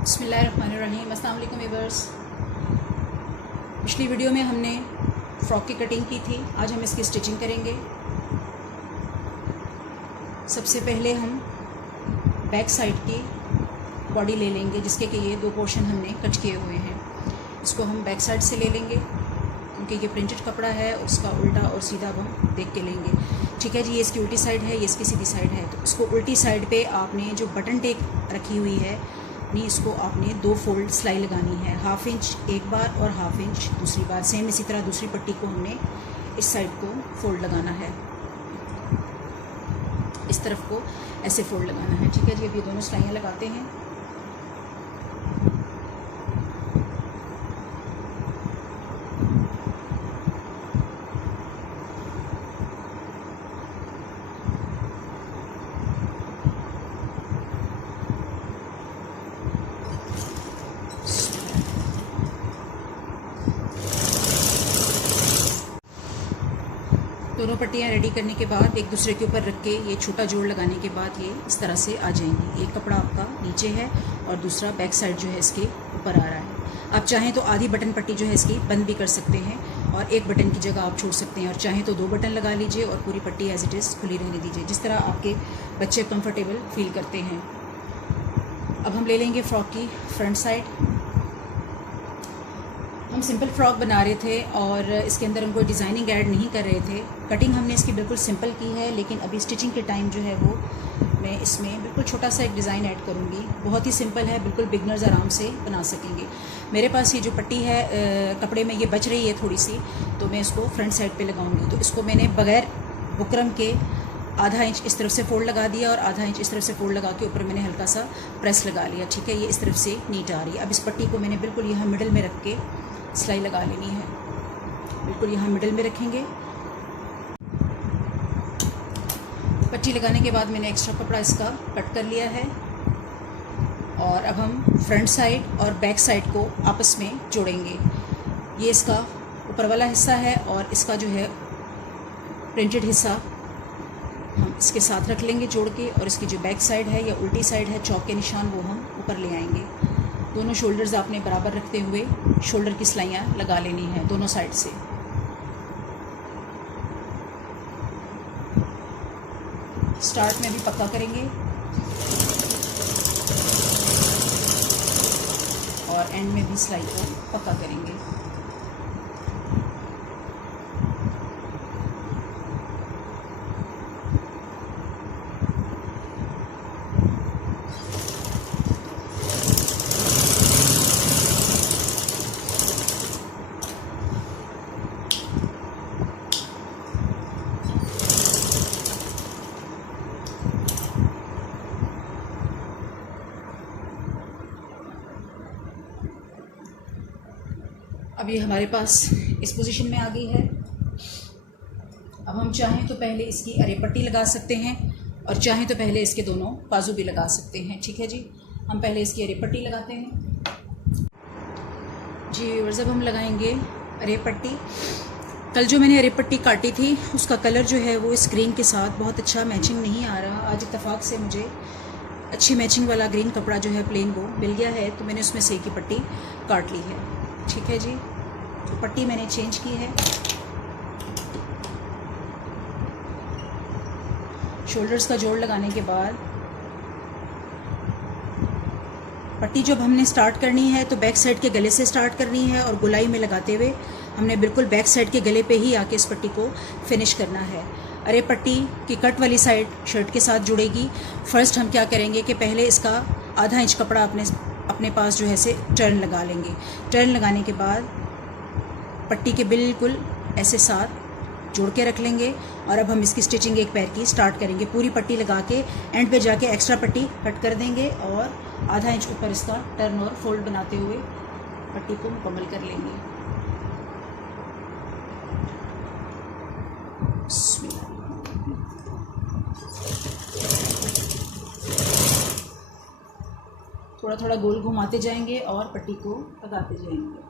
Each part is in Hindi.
बिस्मिल्लाहिर्रहमानिर्रहीम। अस्सलाम वालेकुम व्यूअर्स। पिछली वीडियो में हमने फ़्रॉक की कटिंग की थी, आज हम इसकी स्टिचिंग करेंगे। सबसे पहले हम बैक साइड की बॉडी ले लेंगे, जिसके कि ये दो पोर्शन हमने कट किए हुए हैं। इसको हम बैक साइड से ले लेंगे क्योंकि ये प्रिंटेड कपड़ा है और उसका उल्टा और सीधा हम देख के लेंगे। ठीक है जी, ये इसकी उल्टी साइड है, ये इसकी सीधी साइड है। तो इसको उल्टी साइड पे आपने जो बटन टेक रखी हुई है नहीं, इसको आपने 2 फोल्ड सिलाई लगानी है। 1/2 इंच एक बार और 1/2 इंच दूसरी बार। सेम इसी तरह दूसरी पट्टी को हमने इस साइड को फोल्ड लगाना है, इस तरफ को ऐसे फोल्ड लगाना है। ठीक है जी, अब ये दोनों सिलाइयाँ लगाते हैं। दोनों पट्टियाँ रेडी करने के बाद एक दूसरे के ऊपर रख के ये छोटा जोड़ लगाने के बाद ये इस तरह से आ जाएंगी। एक कपड़ा आपका नीचे है और दूसरा बैक साइड जो है इसके ऊपर आ रहा है। आप चाहें तो आधी बटन पट्टी जो है इसकी बंद भी कर सकते हैं और एक बटन की जगह आप छोड़ सकते हैं, और चाहें तो 2 बटन लगा लीजिए और पूरी पट्टी एज इट इज़ खुली रहने दीजिए, जिस तरह आपके बच्चे कंफर्टेबल फील करते हैं। अब हम ले लेंगे फ़्रॉक की फ्रंट साइड। हम सिंपल फ्रॉक बना रहे थे और इसके अंदर हम कोई डिज़ाइनिंग ऐड नहीं कर रहे थे। कटिंग हमने इसकी बिल्कुल सिंपल की है, लेकिन अभी स्टिचिंग के टाइम जो है वो मैं इसमें बिल्कुल छोटा सा एक डिज़ाइन ऐड करूँगी। बहुत ही सिंपल है, बिल्कुल बिगनर्स आराम से बना सकेंगे। मेरे पास ये जो पट्टी है कपड़े में ये बच रही है थोड़ी सी, तो मैं इसको फ्रंट साइड पे लगाऊंगी। तो इसको मैंने बग़ैर बुकरम के 1/2 इंच इस तरफ से फोल्ड लगा दिया और 1/2 इंच इस तरफ से फोल्ड लगा के ऊपर मैंने हल्का सा प्रेस लगा लिया। ठीक है, ये इस तरफ से नीट आ रही है। अब इस पट्टी को मैंने बिल्कुल यहाँ मिडल में रख के सिलाई लगा लेनी है। बिल्कुल यहाँ मिडल में रखेंगे। पट्टी लगाने के बाद मैंने एक्स्ट्रा कपड़ा इसका कट कर लिया है और अब हम फ्रंट साइड और बैक साइड को आपस में जोड़ेंगे। ये इसका ऊपर वाला हिस्सा है और इसका जो है प्रिंटेड हिस्सा हम इसके साथ रख लेंगे जोड़ के, और इसकी जो बैक साइड है या उल्टी साइड है चौक के निशान वो हम ऊपर ले आएंगे। दोनों शोल्डर्स आपने बराबर रखते हुए शोल्डर की सिलाइयाँ लगा लेनी है दोनों साइड से। स्टार्ट में भी पक्का करेंगे और एंड में भी सिलाई को पक्का करेंगे। अब ये हमारे पास इस पोजीशन में आ गई है। अब हम चाहें तो पहले इसकी अरे पट्टी लगा सकते हैं और चाहें तो पहले इसके दोनों बाजू भी लगा सकते हैं। ठीक है जी, हम पहले इसकी अरे पट्टी लगाते हैं जी। और जब हम लगाएंगे अरे पट्टी, कल जो मैंने अरे पट्टी काटी थी उसका कलर जो है वो इस ग्रीन के साथ बहुत अच्छा मैचिंग नहीं आ रहा। आज इत्तेफाक से मुझे अच्छी मैचिंग वाला ग्रीन कपड़ा जो है प्लेन वो मिल गया है, तो मैंने उसमें से एक ही पट्टी काट ली है। ठीक है जी, तो पट्टी मैंने चेंज की है। शोल्डर्स का जोड़ लगाने के बाद पट्टी जब हमने स्टार्ट करनी है तो बैक साइड के गले से स्टार्ट करनी है और गोलाई में लगाते हुए हमने बिल्कुल बैक साइड के गले पे ही आके इस पट्टी को फिनिश करना है। अरे पट्टी की कट वाली साइड शर्ट के साथ जुड़ेगी। फर्स्ट हम क्या करेंगे कि पहले इसका 1/2 इंच कपड़ा अपने पास जो है से टर्न लगा लेंगे। टर्न लगाने के बाद पट्टी के बिल्कुल ऐसे साथ जोड़ के रख लेंगे और अब हम इसकी स्टिचिंग एक पैर की स्टार्ट करेंगे। पूरी पट्टी लगा के एंड पे जाके एक्स्ट्रा पट्टी कट कर देंगे और 1/2 इंच ऊपर इसका टर्न और फोल्ड बनाते हुए पट्टी को मुकम्मल कर लेंगे। थोड़ा थोड़ा गोल घुमाते जाएंगे और पट्टी को लगाते जाएंगे।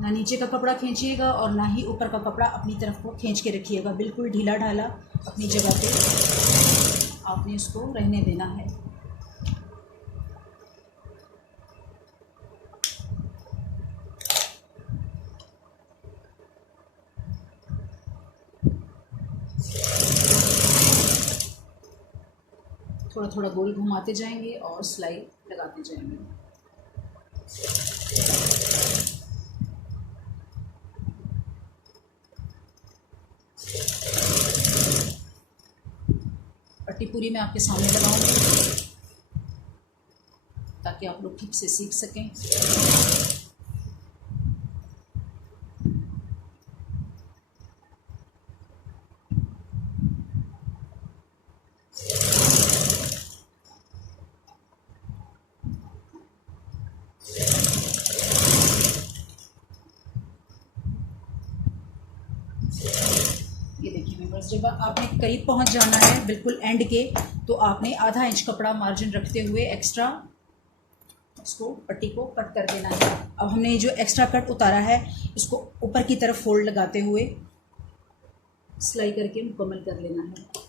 ना नीचे का कपड़ा खींचिएगा और ना ही ऊपर का कपड़ा अपनी तरफ को खींच के रखिएगा। बिल्कुल ढीला ढाला अपनी जगह पे आपने इसको रहने देना है। थोड़ा थोड़ा गोल घुमाते जाएंगे और सिलाई लगाते जाएंगे। पट्टी पूरी मैं आपके सामने लगाऊंगी ताकि आप लोग ठीक से सीख सकें। ये देखिए मेंबर्स, जब आपने करीब पहुंच जाना है बिल्कुल एंड के, तो आपने आधा इंच कपड़ा मार्जिन रखते हुए एक्स्ट्रा इसको पट्टी को कट कर देना है। अब हमने जो एक्स्ट्रा कट उतारा है इसको ऊपर की तरफ फोल्ड लगाते हुए सिलाई करके मुकम्मल कर लेना है।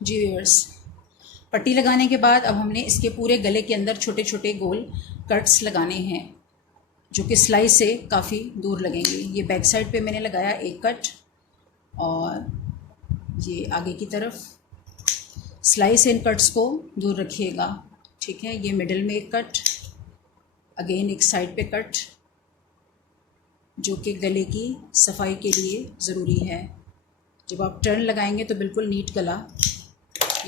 जी व्यूअर्स, पट्टी लगाने के बाद अब हमने इसके पूरे गले के अंदर छोटे छोटे गोल कट्स लगाने हैं जो कि सिलाई से काफ़ी दूर लगेंगे। ये बैक साइड पे मैंने लगाया एक कट और ये आगे की तरफ। सिलाई से इन कट्स को दूर रखिएगा, ठीक है। ये मिडिल में एक कट, अगेन एक साइड पे कट जो कि गले की सफाई के लिए ज़रूरी है। जब आप टर्न लगाएंगे तो बिल्कुल नीट गला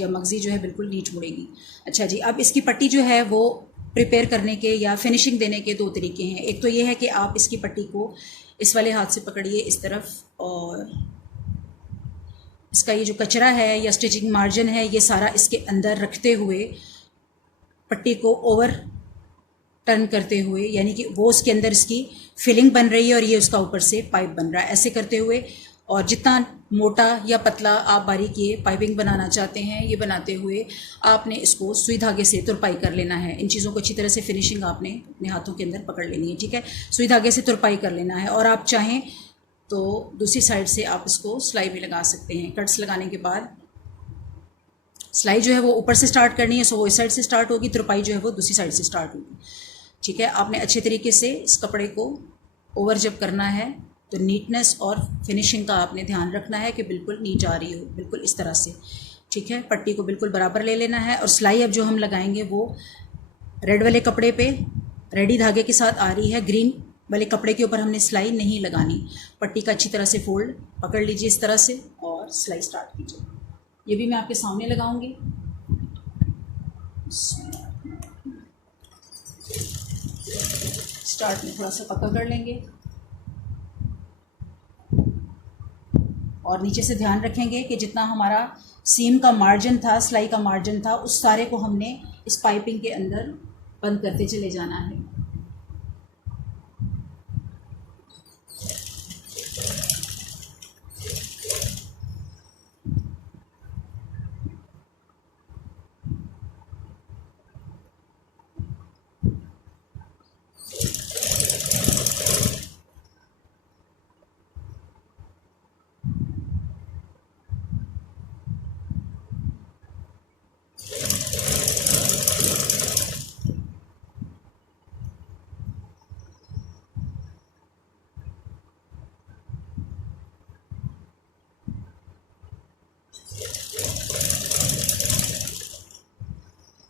या मगज़ी जो है बिल्कुल नीट मुड़ेगी। अच्छा जी, अब इसकी पट्टी जो है वो प्रिपेयर करने के या फिनिशिंग देने के दो तरीके हैं। एक तो ये है कि आप इसकी पट्टी को इस वाले हाथ से पकड़िए इस तरफ, और इसका ये जो कचरा है या स्टिचिंग मार्जिन है ये सारा इसके अंदर रखते हुए पट्टी को ओवर टर्न करते हुए, यानी कि वो उसके अंदर इसकी फिलिंग बन रही है और ये उसका ऊपर से पाइप बन रहा है। ऐसे करते हुए, और जितना मोटा या पतला आप बारीक ये पाइपिंग बनाना चाहते हैं, ये बनाते हुए आपने इसको सुई धागे से तुरपाई कर लेना है। इन चीज़ों को अच्छी तरह से फिनिशिंग आपने अपने हाथों के अंदर पकड़ लेनी है, ठीक है। सुई धागे से तुरपाई कर लेना है, और आप चाहें तो दूसरी साइड से आप इसको सिलाई भी लगा सकते हैं। कट्स लगाने के बाद सिलाई जो है वो ऊपर से स्टार्ट करनी है, सो वो इस साइड से स्टार्ट होगी, तुरपाई जो है वो दूसरी साइड से स्टार्ट होगी, ठीक है। आपने अच्छे तरीके से इस कपड़े को ओवर जब करना है तो नीटनेस और फिनिशिंग का आपने ध्यान रखना है कि बिल्कुल नीट आ रही हो, बिल्कुल इस तरह से, ठीक है। पट्टी को बिल्कुल बराबर ले लेना है, और सिलाई अब जो हम लगाएंगे वो रेड वाले कपड़े पे रेडी धागे के साथ आ रही है। ग्रीन वाले कपड़े के ऊपर हमने सिलाई नहीं लगानी। पट्टी का अच्छी तरह से फोल्ड पकड़ लीजिए इस तरह से और सिलाई स्टार्ट कीजिए। ये भी मैं आपके सामने लगाऊंगी। स्टार्ट में थोड़ा सा पक्का कर लेंगे और नीचे से ध्यान रखेंगे कि जितना हमारा सीम का मार्जिन था, सिलाई का मार्जिन था, उस सारे को हमने इस पाइपिंग के अंदर बंद करते चले जाना है।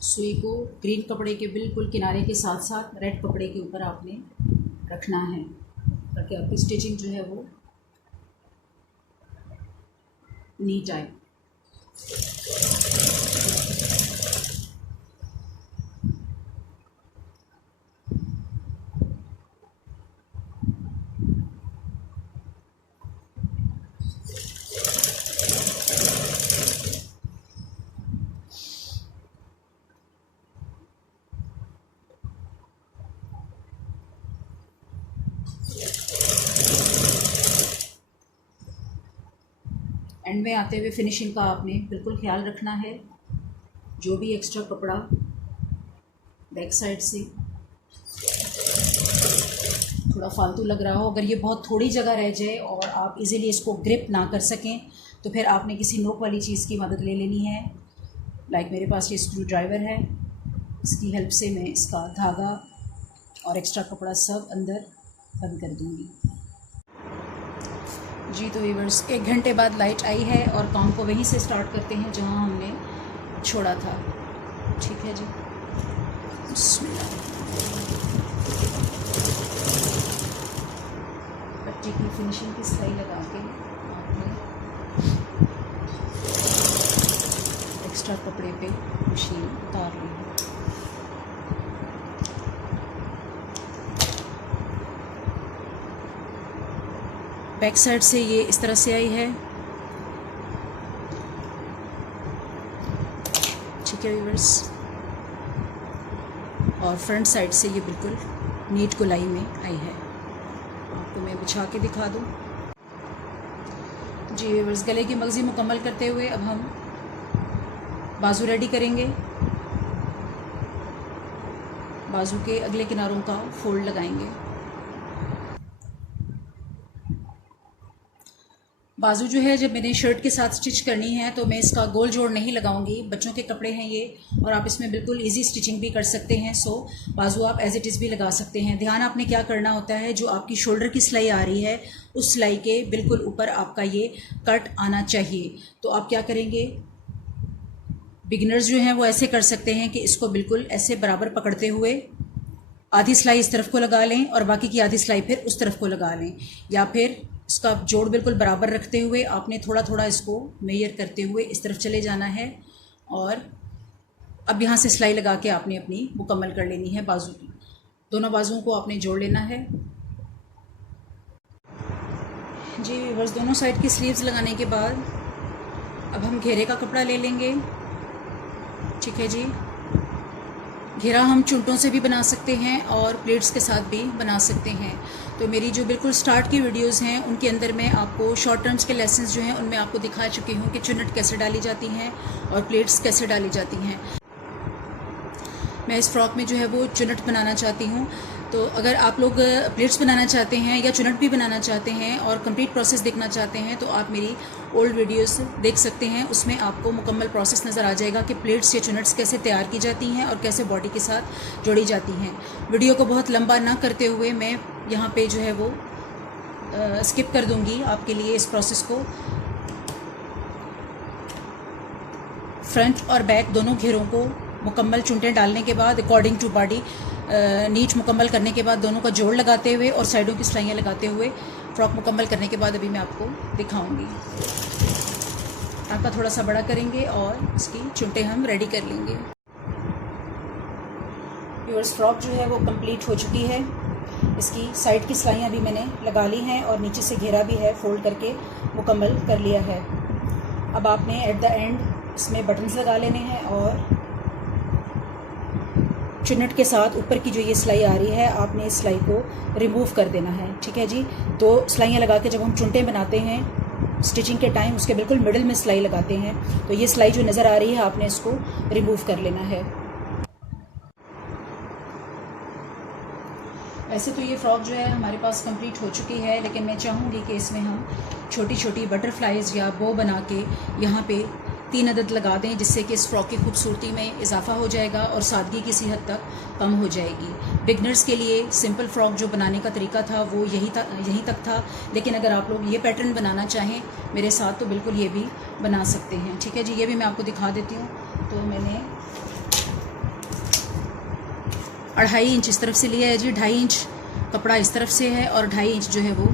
सुई को ग्रीन कपड़े के बिल्कुल किनारे के साथ साथ रेड कपड़े के ऊपर आपने रखना है ताकि आपकी स्टिचिंग जो है वो नीट आए। एंड में आते हुए फिनिशिंग का आपने बिल्कुल ख्याल रखना है। जो भी एक्स्ट्रा कपड़ा बैक साइड से थोड़ा फालतू लग रहा हो, अगर ये बहुत थोड़ी जगह रह जाए और आप इजीली इसको ग्रिप ना कर सकें तो फिर आपने किसी नोक वाली चीज़ की मदद ले लेनी है। लाइक मेरे पास ये स्क्रू ड्राइवर है, इसकी हेल्प से मैं इसका धागा और एक्स्ट्रा कपड़ा सब अंदर बंद कर दूँगी। जी तो व्यूअर्स 1 घंटे बाद लाइट आई है और काम को वहीं से स्टार्ट करते हैं जहाँ हमने छोड़ा था। ठीक है जी, बिस्मिल्लाह। पट्टी की फिनिशिंग की सिलाई लगा के आपने एक्स्ट्रा कपड़े पे मशीन उतार ली है। बैक साइड से ये इस तरह से आई है। ठीक है व्यूअर्स, और फ्रंट साइड से ये बिल्कुल नीट गोलाई में आई है। आपको मैं बिछा के दिखा दूँ। जी व्यूअर्स, गले की मगज़ी मुकम्मल करते हुए अब हम बाजू रेडी करेंगे। बाजू के अगले किनारों का फोल्ड लगाएंगे। बाजू जो है जब मैंने शर्ट के साथ स्टिच करनी है तो मैं इसका गोल जोड़ नहीं लगाऊंगी। बच्चों के कपड़े हैं ये और आप इसमें बिल्कुल इजी स्टिचिंग भी कर सकते हैं। सो बाजू आप एज इट इज़ भी लगा सकते हैं। ध्यान आपने क्या करना होता है, जो आपकी शोल्डर की सिलाई आ रही है उस सिलाई के बिल्कुल ऊपर आपका ये कट आना चाहिए। तो आप क्या करेंगे, बिगिनर्स जो हैं वो ऐसे कर सकते हैं कि इसको बिल्कुल ऐसे बराबर पकड़ते हुए आधी सिलाई इस तरफ को लगा लें और बाकी की आधी सिलाई फिर उस तरफ को लगा लें, या फिर इसका जोड़ बिल्कुल बराबर रखते हुए आपने थोड़ा थोड़ा इसको मेजर करते हुए इस तरफ चले जाना है। और अब यहाँ से सिलाई लगा के आपने अपनी मुकम्मल कर लेनी है बाजू की। दोनों बाजुओं को आपने जोड़ लेना है। जी बस दोनों साइड की स्लीव्स लगाने के बाद अब हम घेरे का कपड़ा ले लेंगे। ठीक है जी, घेरा हम चुंटों से भी बना सकते हैं और प्लेट्स के साथ भी बना सकते हैं। तो मेरी जो बिल्कुल स्टार्ट की वीडियोस हैं उनके अंदर मैं आपको शॉर्ट टर्म्स के लेसन्स जो हैं उनमें आपको दिखा चुकी हूँ कि चुन्नट कैसे डाली जाती हैं और प्लेट्स कैसे डाली जाती हैं। मैं इस फ्रॉक में जो है वो चुन्नट बनाना चाहती हूँ। तो अगर आप लोग प्लेट्स बनाना चाहते हैं या चुन्नट भी बनाना चाहते हैं और कंप्लीट प्रोसेस देखना चाहते हैं तो आप मेरी ओल्ड वीडियोस देख सकते हैं। उसमें आपको मुकम्मल प्रोसेस नज़र आ जाएगा कि प्लेट्स या चुन्नट्स कैसे तैयार की जाती हैं और कैसे बॉडी के साथ जोड़ी जाती हैं। वीडियो को बहुत लंबा ना करते हुए मैं यहाँ पे जो है वो स्किप कर दूँगी आपके लिए इस प्रोसेस को। फ्रंट और बैक दोनों घेरों को मुकम्मल चुनटें डालने के बाद अकॉर्डिंग टू बॉडी नीट मुकम्मल करने के बाद दोनों का जोड़ लगाते हुए और साइडों की सिलाइयाँ लगाते हुए फ्रॉक मुकम्मल करने के बाद अभी मैं आपको दिखाऊंगी। टाँका थोड़ा सा बड़ा करेंगे और इसकी चुनटें हम रेडी कर लेंगे। व्यूअर्स, फ्रॉक जो है वो कंप्लीट हो चुकी है। इसकी साइड की सिलाइयाँ भी मैंने लगा ली हैं और नीचे से घेरा भी है, फोल्ड करके मुकम्मल कर लिया है। अब आपने एट द एंड इसमें बटन्स लगा लेने हैं और चुन्नट के साथ ऊपर की जो ये सिलाई आ रही है आपने इस सिलाई को रिमूव कर देना है। ठीक है जी, दो सिलाइयाँ लगा के जब हम चुनटें बनाते हैं स्टिचिंग के टाइम उसके बिल्कुल मिडिल में सिलाई लगाते हैं, तो ये सिलाई जो नज़र आ रही है आपने इसको रिमूव कर लेना है। ऐसे तो ये फ्रॉक जो है हमारे पास कंप्लीट हो चुकी है, लेकिन मैं चाहूँगी कि इसमें हम छोटी छोटी बटरफ्लाइज या बो बना के यहाँ पे 3 अदद लगा दें, जिससे कि इस फ्रॉक की खूबसूरती में इजाफा हो जाएगा और सादगी किसी हद तक कम हो जाएगी। बिगनर्स के लिए सिंपल फ्रॉक जो बनाने का तरीका था वो यहीं तक था, लेकिन अगर आप लोग ये पैटर्न बनाना चाहें मेरे साथ तो बिल्कुल ये भी बना सकते हैं। ठीक है जी, ये भी मैं आपको दिखा देती हूँ। तो मैंने 2.5 इंच इस तरफ से लिया है जी, 2.5 इंच कपड़ा इस तरफ से है और 2.5 इंच जो है वो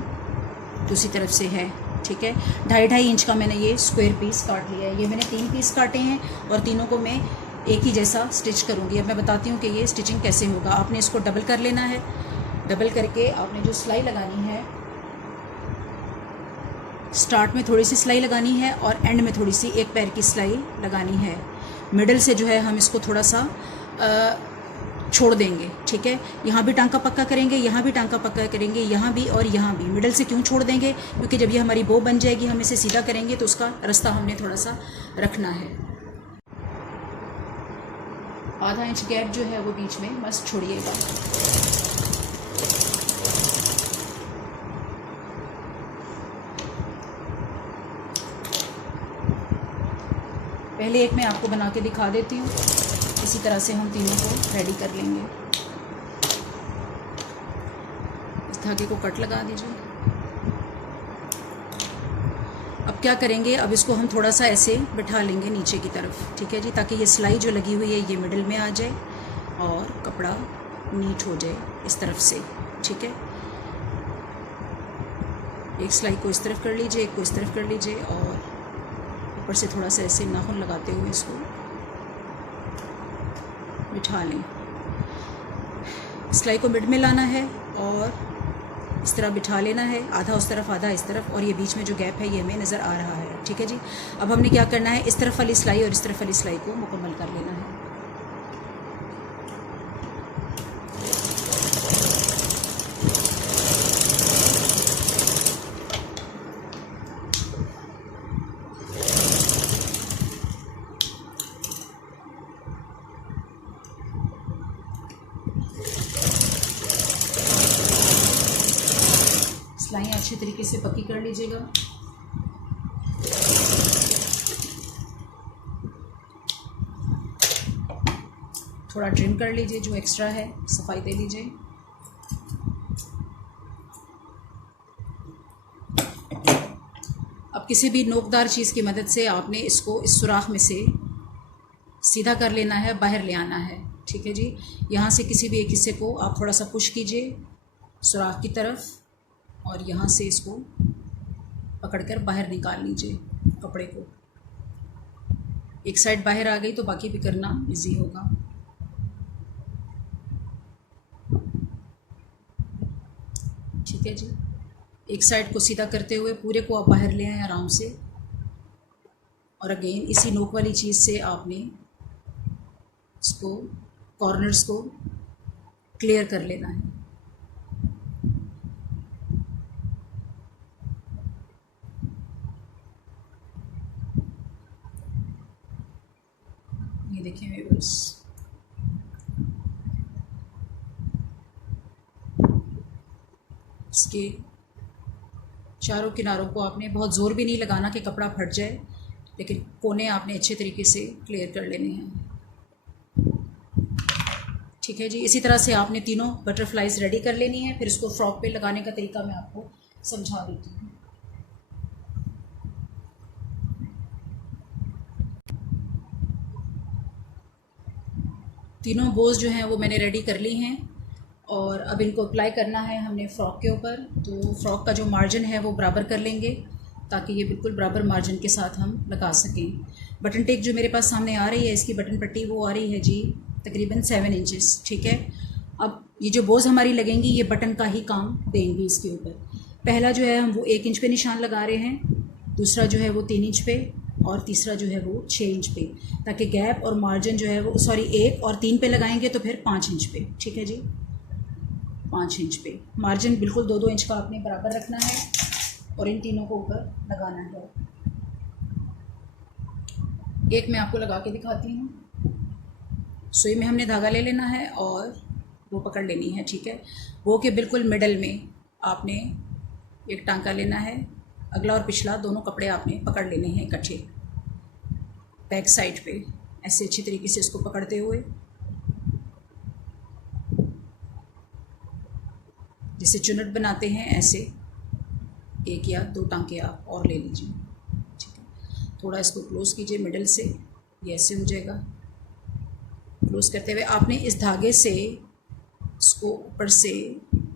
दूसरी तरफ से है। ठीक है, 2.5 इंच का मैंने ये स्क्वायर पीस काट लिया है। ये मैंने 3 पीस काटे हैं और तीनों को मैं एक ही जैसा स्टिच करूँगी। अब मैं बताती हूँ कि ये स्टिचिंग कैसे होगा। आपने इसको डबल कर लेना है। डबल करके आपने जो सिलाई लगानी है, स्टार्ट में थोड़ी सी सिलाई लगानी है और एंड में थोड़ी सी एक पैर की सिलाई लगानी है। मिडल से जो है हम इसको थोड़ा सा छोड़ देंगे। ठीक है, यहाँ भी टांका पक्का करेंगे, यहाँ भी टांका पक्का करेंगे, यहाँ भी और यहाँ भी। मिडल से क्यों छोड़ देंगे? क्योंकि जब ये हमारी बो बन जाएगी हम इसे सीधा करेंगे तो उसका रास्ता हमने थोड़ा सा रखना है। 1/2 इंच गैप जो है वो बीच में बस छोड़िएगा। पहले एक मैं आपको बना के दिखा देती हूँ, इसी तरह से हम तीनों को रेडी कर लेंगे। इस धागे को कट लगा दीजिए। अब क्या करेंगे, अब इसको हम थोड़ा सा ऐसे बिठा लेंगे नीचे की तरफ, ठीक है जी, ताकि ये सिलाई जो लगी हुई है ये मिडिल में आ जाए और कपड़ा नीट हो जाए इस तरफ से, ठीक है। एक सिलाई को इस तरफ कर लीजिए, एक को इस तरफ कर लीजिए और ऊपर से थोड़ा सा ऐसे नाखून लगाते हुए इसको बिठा लें। सिलाई को मिड में लाना है और इस तरह बिठा लेना है, आधा उस तरफ आधा इस तरफ, और ये बीच में जो गैप है ये हमें नज़र आ रहा है, ठीक है जी। अब हमने क्या करना है, इस तरफ वाली सिलाई और इस तरफ वाली सिलाई को मुकम्मल कर लेना है। सिलाइयाँ अच्छे तरीके से पक्की कर लीजिएगा। थोड़ा ट्रिम कर लीजिए, जो एक्स्ट्रा है सफाई दे लीजिए। अब किसी भी नोकदार चीज़ की मदद से आपने इसको इस सुराख में से सीधा कर लेना है, बाहर ले आना है, ठीक है जी। यहाँ से किसी भी एक हिस्से को आप थोड़ा सा पुश कीजिए सुराख की तरफ और यहाँ से इसको पकड़कर बाहर निकाल लीजिए कपड़े को। एक साइड बाहर आ गई तो बाकी भी करना इजी होगा। ठीक है जी, एक साइड को सीधा करते हुए पूरे को आप बाहर ले आएँ आराम से, और अगेन इसी नोक वाली चीज़ से आपने इसको कॉर्नर्स को क्लियर कर लेना है। ये देखिए व्यूअर्स, इसके चारों किनारों को आपने बहुत ज़ोर भी नहीं लगाना कि कपड़ा फट जाए, लेकिन कोने आपने अच्छे तरीके से क्लियर कर लेने हैं। ठीक है जी, इसी तरह से आपने तीनों बटरफ्लाइज रेडी कर लेनी है। फिर इसको फ्रॉक पे लगाने का तरीका मैं आपको समझा देती हूँ। तीनों बोज जो हैं वो मैंने रेडी कर ली हैं और अब इनको अप्लाई करना है हमने फ़्रॉक के ऊपर। तो फ्रॉक का जो मार्जिन है वो बराबर कर लेंगे ताकि ये बिल्कुल बराबर मार्जिन के साथ हम लगा सकें। बटन टेक जो मेरे पास सामने आ रही है, इसकी बटन पट्टी वो आ रही है जी तकरीबन 7 इंचेस। ठीक है, अब ये जो बोज हमारी लगेंगी ये बटन का ही काम देंगी इसके ऊपर। पहला जो है हम वो 1 इंच पे निशान लगा रहे हैं, दूसरा जो है वो 3 इंच पे, और तीसरा जो है वो 6 इंच पे, ताकि गैप और मार्जिन जो है वो 1 और 3 पे लगाएंगे तो फिर 5 इंच पे। ठीक है जी, 5 इंच पे मार्जिन बिल्कुल 2-2 इंच का आपने बराबर रखना है और इन तीनों को ऊपर लगाना है। एक मैं आपको लगा के दिखाती हूँ। सुई में हमने धागा ले लेना है और वो पकड़ लेनी है। ठीक है, वो के बिल्कुल मिडल में आपने एक टांका लेना है, अगला और पिछला दोनों कपड़े आपने पकड़ लेने हैं इकट्ठे बैक साइड पे, ऐसे अच्छी तरीके से इसको पकड़ते हुए, जैसे चुनट बनाते हैं ऐसे 1 या 2 टांके आप और ले लीजिए। ठीक है, थोड़ा इसको क्लोज कीजिए मिडल से, ये ऐसे हो जाएगा। क्लोज करते हुए आपने इस धागे से इसको ऊपर से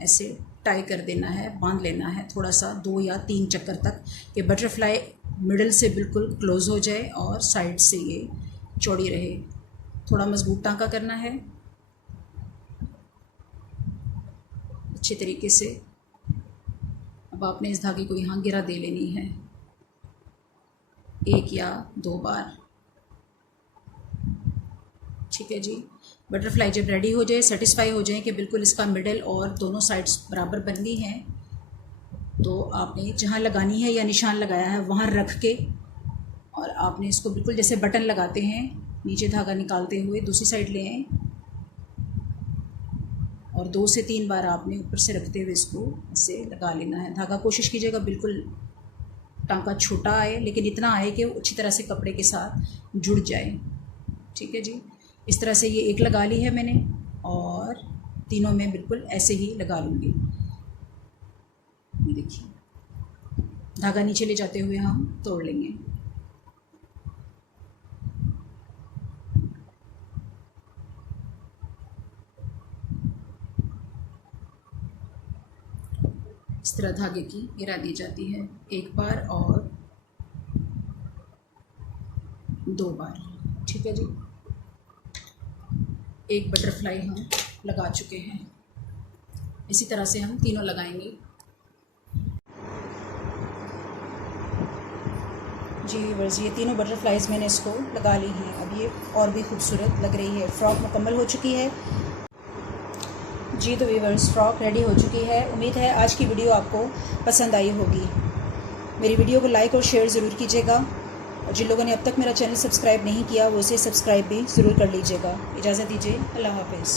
ऐसे टाई कर देना है, बांध लेना है थोड़ा सा 2 या 3 चक्कर तक, कि बटरफ्लाई मिडल से बिल्कुल क्लोज हो जाए और साइड से ये चौड़ी रहे। थोड़ा मजबूत टांका करना है अच्छे तरीके से। अब आपने इस धागे को यहाँ गिरा दे लेनी है 1 या 2 बार। ठीक है जी, बटरफ्लाई जब रेडी हो जाए, सेटिस्फाई हो जाए कि बिल्कुल इसका मिडल और दोनों साइड्स बराबर बन गई हैं, तो आपने जहाँ लगानी है या निशान लगाया है वहाँ रख के, और आपने इसको बिल्कुल जैसे बटन लगाते हैं नीचे धागा निकालते हुए दूसरी साइड ले आएँ और 2 से 3 बार आपने ऊपर से रखते हुए इसको ऐसे लगा लेना है। धागा कोशिश कीजिएगा बिल्कुल टांका छोटा आए, लेकिन इतना आए कि वो अच्छी तरह से कपड़े के साथ जुड़ जाए। ठीक है जी, इस तरह से ये एक लगा ली है मैंने, और तीनों में बिल्कुल ऐसे ही लगा लूँगी। ये देखिए, धागा नीचे ले जाते हुए हम तोड़ लेंगे। इस तरह धागे की गिरा दी जाती है, एक बार और 2 बार। ठीक है जी, एक बटरफ्लाई हम लगा चुके हैं। इसी तरह से हम तीनों लगाएंगे। जी व्यूअर्स, ये तीनों बटरफ्लाइज मैंने इसको लगा ली हैं। अब ये और भी खूबसूरत लग रही है। फ़्रॉक मुकम्मल हो चुकी है। जी तो व्यूअर्स, फ़्रॉक रेडी हो चुकी है। उम्मीद है आज की वीडियो आपको पसंद आई होगी। मेरी वीडियो को लाइक और शेयर ज़रूर कीजिएगा, और जिन लोगों ने अब तक मेरा चैनल सब्सक्राइब नहीं किया वो इसे सब्सक्राइब भी ज़रूर कर लीजिएगा। इजाज़त दीजिए, अल्लाह हाफ़िज़।